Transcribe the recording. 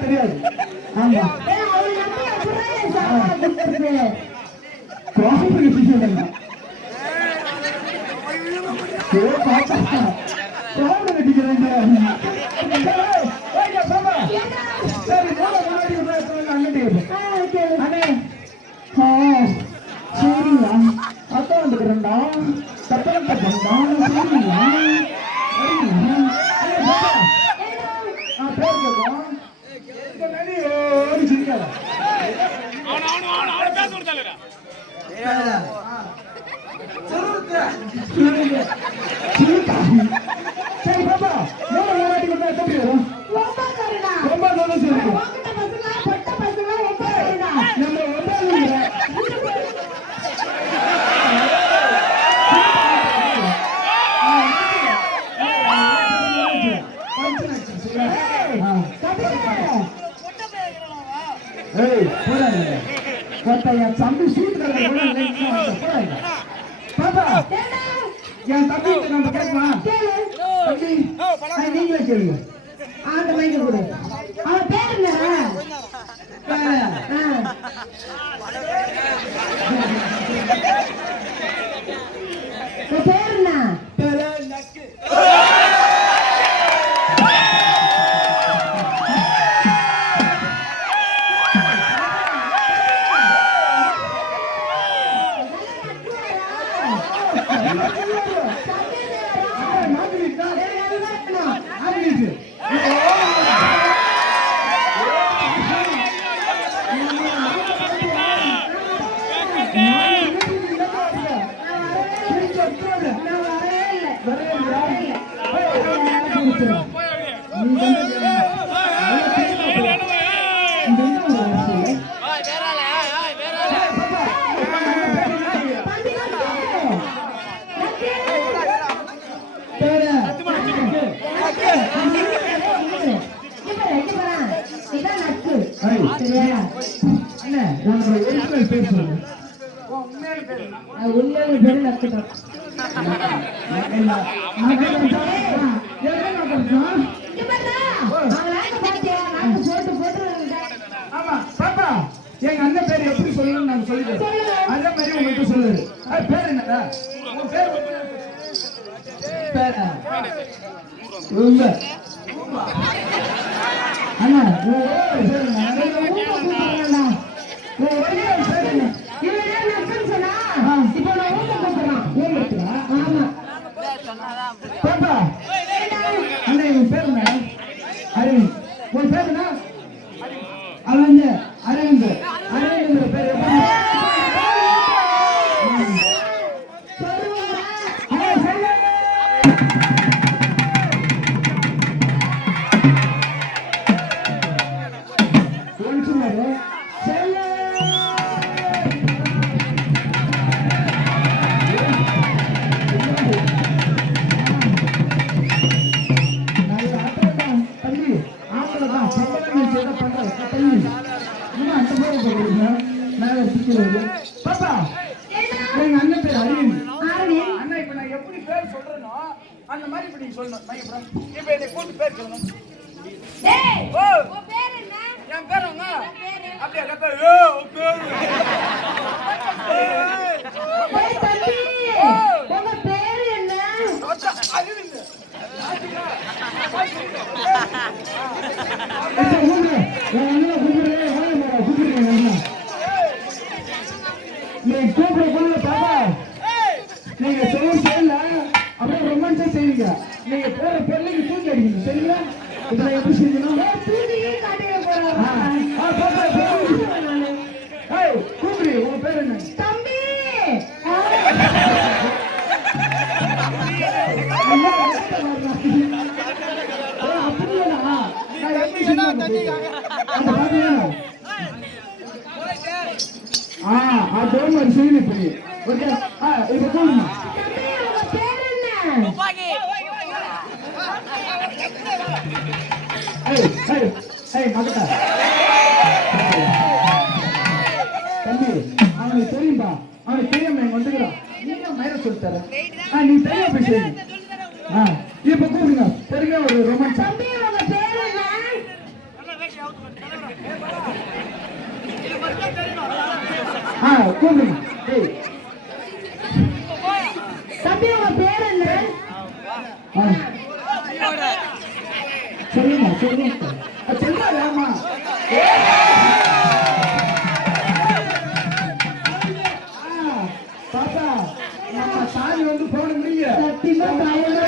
தெரியாது. ஆமா. கோபுரம் பாப்பா கோபுரம் கட்டிக்கிறாங்க சரி மூணு முன்னாடி அண்ணன் அண்ணே ஆ சரிங்களா அத்தான் வந்துக்கிறேன்டா தப்பம் தப்பம்டா சரிங்களா சரிங்களா அண்ணே பாப்பா ஆ பேர் கேட்கும் இந்த மாதிரி ஓடி சிரிக்காத அவன அவன அவன அவன பேச விடுதாலடா சரி பாப்பா மூணு முன்னாடி கொண்டு எப்படி வரும் ரொம்ப நல்லா நம்ம ஏய் போடாதீங்க. ஒருத்தன் என் தம்பி சூட் கலர் பாப்பா என் தம்பி நம்ம கேட்கலாம் தம்பி ஆ, நீங்களே கேளுங்க. பேரு உண்மையான பேரு நட்சத்திரம் ஆமா பாப்பா எங்க அண்ணன் பேர் எப்படி சொல்லணும்னு நான் சொல்லிடுறேன் அதே மாதிரி உங்களுக்கு சொல்லுது அது பேர் என்னடா உங்க பேர் பேரா ரொம்ப அண்ணா உன் ஓவர் பேர் என்ன? உன் ஒரிஜினல் பேர் என்ன? ஊம்புறா? பாப்பா அண்ணா இவன் பேர் என்ன? அரவிந்த் அரவிந்த் அரவிந்த். அரவிந்த் பேர் சுத்துறது. பாப்பா எங்க அண்ணன் பேர் அரவிந்த் அண்ணா இப்ப நான் எப்படி பேர் சொல்றேனோ அந்த மாதிரி இப்ப நீங்க சொல்லணும். மையப்புறம் இப்ப என்னை கூட்டு பேர் சொல்லணும் என் பேர் அவங்க அப்படியே கத்த ஏ பேர். அரவிந்த் நீங்க கூப்பிட கூப்பிட பாப்பா நீங்க செய்ய செய்யல அப்படியே ரொமான்ஸா செய்வீங்க நீங்க போற பெண்ணுக்கு தூக்கி அடிக்கணும் சரிங்களா இப்ப நான் எப்படி செஞ்சணும் ஆ, ஆ, பாப்பா, பாப்பா. ஏய், கூப்பிடு உங்க பேர் என்ன ஐயா, எங்கிட்ட வர்றா? ஏய், அப்படியாடா? நான் எப்படி செஞ்சேன் அந்த பாத்தியா? ஆ அதே மாதிரி செய்யணும் இப்ப நீ ஓகே ஆ இப்ப ஏய் ஏய் மகட்டா தம்பி அவனுக்கு தெரியும்பா அவனுக்கு தெரியாம இங்க வந்துக்கிறான். நீங்க மயிர சொல்லித்தர ஆ நீ தெரியாம போய் செய்யுங்க ஆ இப்ப கூப்பிடுங்க. தெரியுங்க ஒரு ரொமான்ஸ் தம்பி உங்க பேர் என்ன? ஆ கூப்பிடுங்க. ஏய். தம்பி உங்க பேர் என்ன? ஆ. சொல்லுங்க சொல்லுங்க. சொல்லுங்க ஆ, பாப்பா நம்ம சாமி வந்து போகணுங்கிறீங்க சத்தியமா பயமா